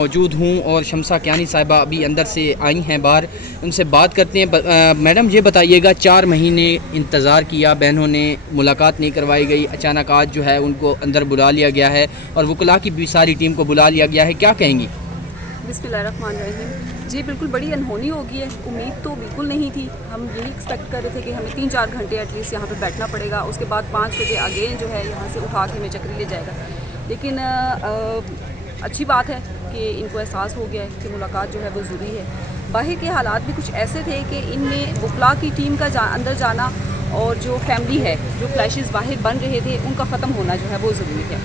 موجود ہوں اور شمسہ کیانی صاحبہ ابھی اندر سے آئی ہیں باہر، ان سے بات کرتے ہیں۔ میڈم یہ بتائیے گا، 4 مہینے انتظار کیا، بہنوں نے ملاقات نہیں کروائی گئی، اچانک آج جو ہے ان کو اندر بلا لیا گیا ہے اور وکلاء کی بھی ساری ٹیم کو بلا لیا گیا ہے، کیا کہیں گی؟ بسم اللہ الرحمن الرحیم۔ جی بالکل بڑی انہونی ہو گئی ہے، امید تو بالکل نہیں تھی۔ ہم یہی ایکسپیکٹ کر رہے تھے کہ ہمیں 3-4 گھنٹے ایٹ لیسٹ یہاں پہ بیٹھنا پڑے گا، اس کے بعد 5 بجے اگین جو ہے یہاں سے اٹھا کے ہمیں چکری لے جائے گا۔ لیکن اچھی بات ہے کہ ان کو احساس ہو گیا ہے کہ ملاقات جو ہے وہ ضروری ہے۔ باہر کے حالات بھی کچھ ایسے تھے کہ ان میں وکلاء کی ٹیم کا اندر جانا اور جو فیملی ہے، جو کلیشز باہر بن رہے تھے، ان کا ختم ہونا جو ہے وہ ضروری ہے۔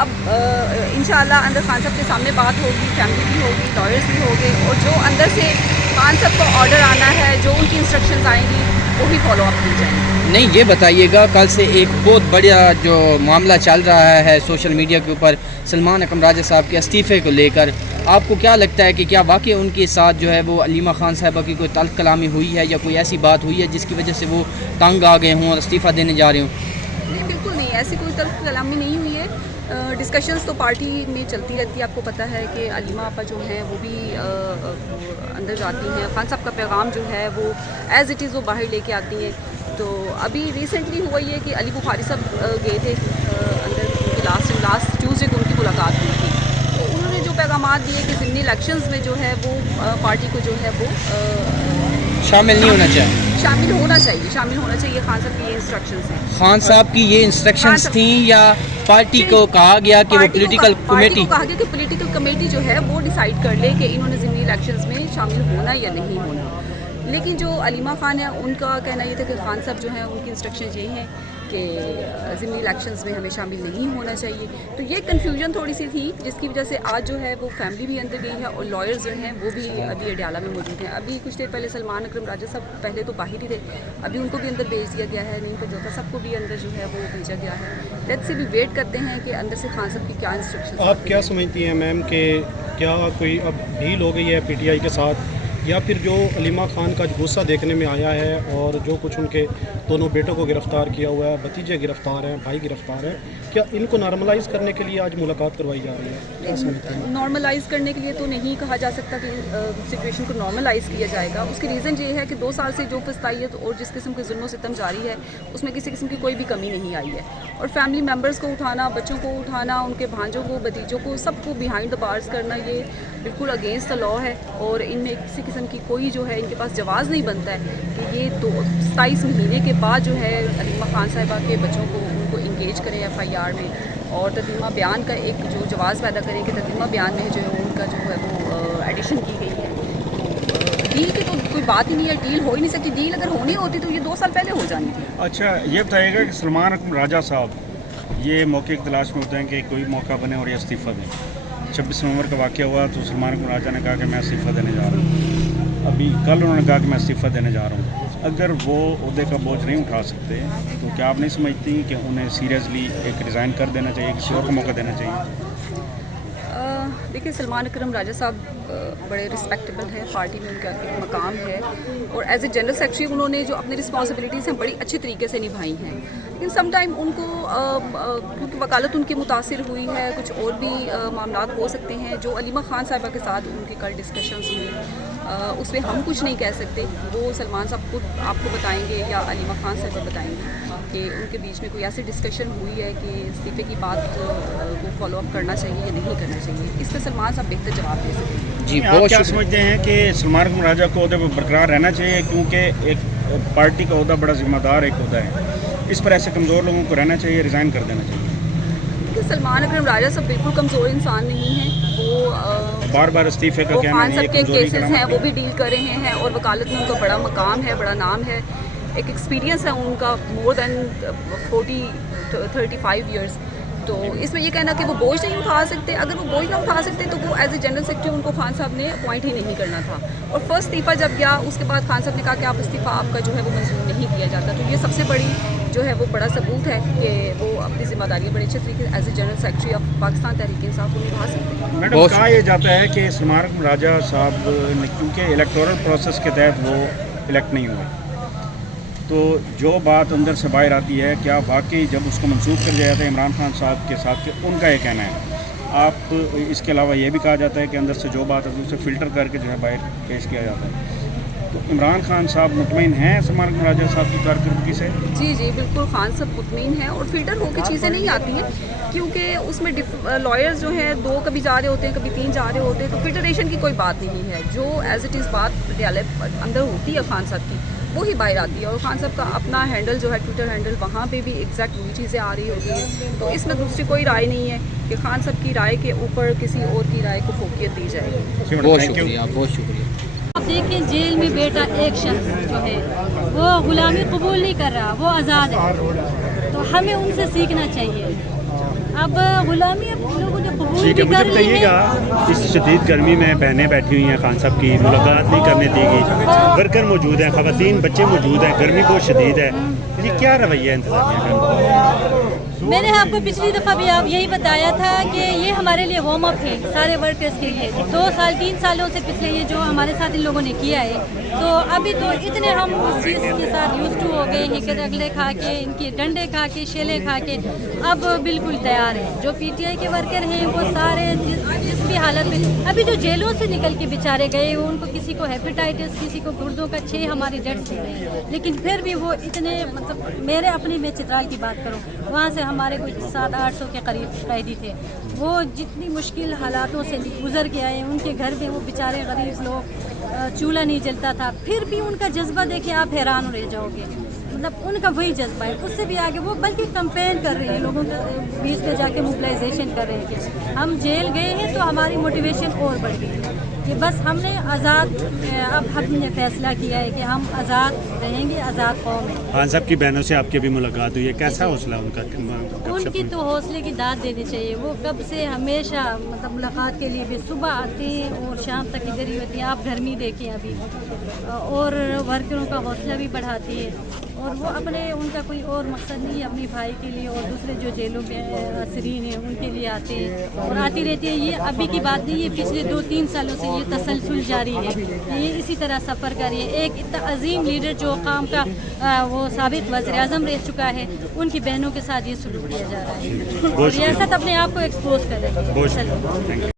اب انشاءاللہ اندر خان صاحب کے سامنے بات ہوگی، فیملی بھی ہوگی، لائرز بھی ہوگے، اور جو اندر سے خان صاحب کو آرڈر آنا ہے، جو ان کی انسٹرکشنز آئیں گی وہی فالو اپ کی جائیں گی۔ نہیں، یہ بتائیے گا، کل سے ایک بہت بڑا جو معاملہ چل رہا ہے سوشل میڈیا کے اوپر سلمان اکرم راجہ صاحب کے استعفے کو لے کر، آپ کو کیا لگتا ہے کہ کیا واقعی ان کے ساتھ جو ہے وہ علیمہ خان صاحبہ کی کوئی تلخ کلامی ہوئی ہے یا کوئی ایسی بات ہوئی ہے جس کی وجہ سے وہ تنگ آ گئے ہوں اور استعفیٰ دینے جا رہے ہوں؟ نہیں، بالکل نہیں، ایسی کوئی تلخ کلامی نہیں ہوئی ہے۔ ڈسکشنز تو پارٹی میں چلتی رہتی ہے۔ آپ کو پتہ ہے کہ علیمہ آپا جو ہیں وہ بھی اندر جاتی ہیں، خان صاحب کا پیغام جو ہے وہ ایز اٹ از وہ باہر لے کے آتی ہیں۔ تو ابھی ریسنٹلی ہوا یہ کہ علی بخاری صاحب گئے تھے اندر، ان کی لاسٹ ٹیوزڈے کو ان کی ملاقات ہوئی تھی، تو انہوں نے جو پیغامات دیے کہ ضمنی الیکشنز میں جو ہے وہ پارٹی کو جو ہے وہ شامل نہیں ہونا چاہیے، شامل ہونا چاہیے۔ خان صاحب کی یہ انسٹرکشنز ہیں۔ خان صاحب کی یہ انسٹرکشنز تھیں یا پارٹی کو کہا گیا کہ وہ پولیٹیکل کمیٹی؟ پارٹی کو کہا گیا کہ پولیٹیکل کمیٹی جو ہے وہ ڈیسائیڈ کر لے کہ انہوں نے ضمنی الیکشنز میں شامل ہونا یا نہیں ہونا۔ لیکن جو علیمہ خان ہے ان کا کہنا یہ تھا کہ خان صاحب جو ہیں ان کی انسٹرکشنز یہ ہیں کہ ضمنی الیکشنز میں ہمیں شامل نہیں ہونا چاہیے۔ تو یہ کنفیوژن تھوڑی سی تھی، جس کی وجہ سے آج جو ہے وہ فیملی بھی اندر گئی ہے اور لائرز جو ہیں وہ بھی ابھی اڈیالہ میں موجود ہیں۔ ابھی کچھ دیر پہلے سلمان اکرم راجہ صاحب پہلے تو باہر ہی تھے، ابھی ان کو بھی اندر بھیج دیا گیا ہے، نیم پنجوتا صاحب کو بھی اندر جو ہے وہ بھیجا گیا ہے۔ لیٹس سی بھی ویٹ کرتے ہیں کہ اندر سے خان صاحب کی کیا انسٹرکشن۔ آپ کیا سمجھتی ہیں میم کہ کیا کوئی اب ڈیل ہو گئی ہے پی ٹی آئی کے ساتھ، یا پھر جو علیمہ خان کا غصہ دیکھنے میں آیا ہے اور جو کچھ ان کے دونوں بیٹوں کو گرفتار کیا ہوا ہے، بھتیجے گرفتار ہیں، بھائی گرفتار ہیں، کیا ان کو نارملائز کرنے کے لیے آج ملاقات کروائی جا رہی ہے؟ کیا سمجھتے ہیں؟ نارملائز کرنے کے لیے تو نہیں کہا جا سکتا کہ سچویشن کو نارملائز کیا جائے گا۔ اس کی ریزن یہ ہے کہ 2 سال سے جو فسطائیت اور جس قسم کے ظلم و ستم جاری ہے اس میں کسی قسم کی کوئی بھی کمی نہیں آئی ہے، اور فیملی ممبرس کو اٹھانا، بچوں کو اٹھانا، ان کے بھانجوں کو، بھتیجوں کو، سب کو بیہائنڈ دا بارز کرنا، یہ بالکل اگینسٹ دا لا ہے، اور ان میں کسی قسم کی کوئی جو ہے ان کے پاس جواز نہیں بنتا ہے کہ یہ 27 مہینے کے بعد جو ہے علیمہ خان صاحبہ کے بچوں کو ان کو انگیج کریں FIR میں، اور ترجمہ بیان کا ایک جو جواز پیدا کریں کہ ترجمہ بیان میں جو ہے ان کا جو ہے وہ ایڈیشن کی گئی ہے۔ ڈیل کی تو کوئی بات ہی نہیں ہے، ڈیل ہو ہی نہیں سکتی۔ ڈیل اگر ہونی ہوتی تو یہ 2 سال پہلے ہو جانی تھی۔ اچھا، یہ بتائیے گا کہ سلمان اکرم راجہ صاحب یہ موقع کی تلاش میں ہوتے ہیں کہ کوئی موقع بنے اور یہ استعفیٰ دیں۔ 26 نومبر کا واقعہ ہوا تو سلمان اکرم راجہ نے کہا کہ میں استعفیٰ دینے جا رہا ہوں، ابھی کل انہوں نے کہا کہ میں استعفیٰ دینے جا رہا ہوں۔ اگر وہ عہدے کا بوجھ نہیں اٹھا سکتے تو کیا آپ نہیں سمجھتی کہ انہیں سیریسلی ایک ریزائن کر دینا چاہیے، کسی اور کو موقع دینا چاہیے؟ دیکھیے، سلمان اکرم راجہ صاحب بڑے رسپیکٹیبل ہیں، پارٹی میں ان کا ایک مقام ہے، اور ایز اے جنرل سیکرٹری انہوں نے جو اپنی رسپانسبلٹیز ہیں بڑی اچھی طریقے سے نبھائی ہیں۔ لیکن سم ٹائم ان کو کیونکہ وکالت ان کی متاثر ہوئی ہے، کچھ اور بھی معاملات ہو سکتے ہیں جو علیمہ خان صاحبہ کے ساتھ ان کی کل ڈسکشنز ہوئی، اس میں ہم کچھ نہیں کہہ سکتے، وہ سلمان صاحب خود آپ کو بتائیں گے یا علیمہ خان صاحبہ بتائیں گے کہ ان کے بیچ میں کوئی ایسی ڈسکشن ہوئی ہے کہ استعفے کی بات کو فالو اپ کرنا چاہیے یا نہیں کرنا چاہیے۔ اس پہ سلمان صاحب بہتر جواب دے سکتے ہیں۔ جی، آپ کیا سمجھتے ہیں کہ سلمان اکرم راجہ کو عہدے پر برقرار رہنا چاہیے، کیونکہ ایک پارٹی کا عہدہ بڑا ذمہ دار ایک عہدہ ہے، اس پر ایسے کمزور لوگوں کو رہنا چاہیے، ریزائن کر دینا چاہیے؟ کیونکہ سلمان اکرم راجہ صاحب بالکل کمزور انسان نہیں ہیں، وہ بار بار استعفے کا کہنا خان ہے صاحب کے کیسز ہیں وہ بھی ڈیل کر رہے ہیں، اور وکالت میں ان کا بڑا مقام ہے، بڑا نام ہے، ایک ایکسپیرینس ہے ان کا مور دین 35 ایئرس۔ تو اس میں یہ کہنا کہ وہ بوجھ نہیں اٹھا سکتے، اگر وہ بوجھ نہ اٹھا سکتے تو وہ ایز اے جنرل سیکرٹری ان کو خان صاحب نے اپوائنٹ ہی نہیں کرنا تھا، اور فرسٹ استعفیٰ جب گیا اس کے بعد خان صاحب نے کہا کہ آپ استعفیٰ آپ کا جو ہے وہ منظور نہیں کیا جاتا۔ تو یہ سب سے بڑی جو ہے وہ بڑا ثبوت ہے کہ وہ اپنی ذمہ داریاں بڑے اچھے طریقے سے as a general secretary of Pakistan Tehreek Insaf کو نبھا سکتے ہیں۔ میڈم، کہا یہ جاتا ہے کہ سلمان اکرم راجہ صاحب نے کیونکہ الیکٹورل پروسیس کے تحت وہ الیکٹ نہیں ہوئے، تو جو بات اندر سے باہر آتی ہے، کیا واقعی جب اس کو منسوخ کر دیا جاتا ہے عمران خان صاحب کے ساتھ کہ ان کا یہ کہنا ہے آپ اس کے علاوہ یہ بھی کہا جاتا ہے کہ اندر سے جو بات ہے اسے فلٹر کر کے جو ہے باہر پیش کیا جاتا ہے. تو عمران خان صاحب مطمئن ہیں سلمان اکرم راجہ صاحب کی کارکردگی سے؟ جی جی بالکل، خان صاحب مطمئن ہیں اور فلٹر ہو کے چیزیں نہیں آتی ہیں، کیونکہ اس میں لائرز جو ہیں 2 کبھی جا رہے ہوتے ہیں، کبھی 3 جا رہے ہوتے ہیں، تو فلٹریشن کی کوئی بات نہیں ہے. جو ایز اٹ از بات پٹیالہ اندر ہوتی ہے خان صاحب کی وہی باہر آتی ہے. اور خان صاحب کا اپنا ہینڈل جو ہے ٹویٹر ہینڈل، وہاں پہ بھی ایگزیکٹ وہی چیزیں آ رہی ہوتی ہیں. تو اس میں دوسری کوئی رائے نہیں ہے کہ خان صاحب کی رائے کے اوپر کسی اور کی رائے کو فوقیت دی جائے گی. بہت شکریہ، بہت شکریہ. آپ دیکھیں جیل میں بیٹا ایک شخص جو ہے وہ غلامی قبول نہیں کر رہا، وہ آزاد ہے، تو ہمیں ان سے سیکھنا چاہیے. اب غلامی اب لوگوں نے قبول ٹھیک ہے، بھی مجھے کر لی بتائیے ہے. گا اس شدید گرمی میں بہنیں بیٹھی ہوئی ہیں، خان صاحب کی ملاقات نہیں کرنے دی گئی، ورکر موجود ہیں، خواتین بچے موجود ہیں، گرمی بہت شدید ہے، یہ کیا رویہ ہے انتظامیہ کا؟ میں نے آپ کو پچھلی دفعہ بھی آپ یہی بتایا تھا کہ یہ ہمارے لیے وارم اپ ہے سارے ورکرز کے لیے. 2-3 سالوں سے پچھلے یہ جو ہمارے ساتھ ان لوگوں نے کیا ہے، تو ابھی تو اتنے ہم اس چیز کے ساتھ یوز ٹو ہو گئے ہیں کہ اگلے کھا کے، ان کے ڈنڈے کھا کے، شیلے کھا کے اب بالکل تیار ہیں. جو پی ٹی آئی کے ورکر ہیں وہ سارے جس بھی حالت میں ابھی جو جیلوں سے نکل کے بیچارے گئے، ان کو کسی کو ہیپیٹائٹس، کسی کو گردوں کا 6 ہماری ڈیتھس ہوئی، لیکن پھر بھی وہ اتنے مطلب میرے اپنی میں چترال کی بات کروں، وہاں سے ہمارے کچھ 700-800 کے قریب قیدی تھے. وہ جتنی مشکل حالاتوں سے گزر کے آئے، ان کے گھر میں وہ بیچارے غریب لوگ، چولہا نہیں جلتا تھا، پھر بھی ان کا جذبہ دیکھے آپ حیران رہ جاؤ گے. مطلب ان کا وہی جذبہ ہے، اس سے بھی آگے وہ بلکہ کمپین کر رہے ہیں، لوگوں کے بیچ میں جا کے موبلائزیشن کر رہے ہیں کہ ہم جیل گئے ہیں تو ہماری موٹیویشن اور بڑھ گئی ہے کہ بس ہم نے آزاد، اب ہم نے فیصلہ کیا ہے کہ ہم آزاد رہیں گے، آزاد قوم ہے. خان صاحب کی بہنوں سے آپ کی بھی ملاقات ہوئی ہے، کیسا حوصلہ ان کا؟ ان کی تو حوصلے کی داد دینی چاہیے. وہ کب سے ہمیشہ مطلب ملاقات کے لیے بھی صبح آتے ہیں اور شام تک ادھر ہی ہوتی ہیں. آپ گرمی دیکھیں ابھی، اور ورکروں کا حوصلہ بھی بڑھاتی ہے. اور وہ اپنے، ان کا کوئی اور مقصد نہیں ہے، اپنی بھائی کے لیے اور دوسرے جو جیلوں میں اسیرین ہیں ان کے لیے آتے ہیں اور آتی رہتی ہے. یہ ابھی کی بات نہیں ہے، پچھلے 2-3 سالوں سے یہ تسلسل جاری ہے. یہ اسی طرح سفر کر رہی ہے. ایک اتنا عظیم لیڈر جو قوم کا وہ سابق وزیر اعظم رہ چکا ہے، ان کی بہنوں کے ساتھ یہ سلوک کیا جا رہا ہے. ریاست اپنے آپ کو ایکسپوز کر رہی ہے.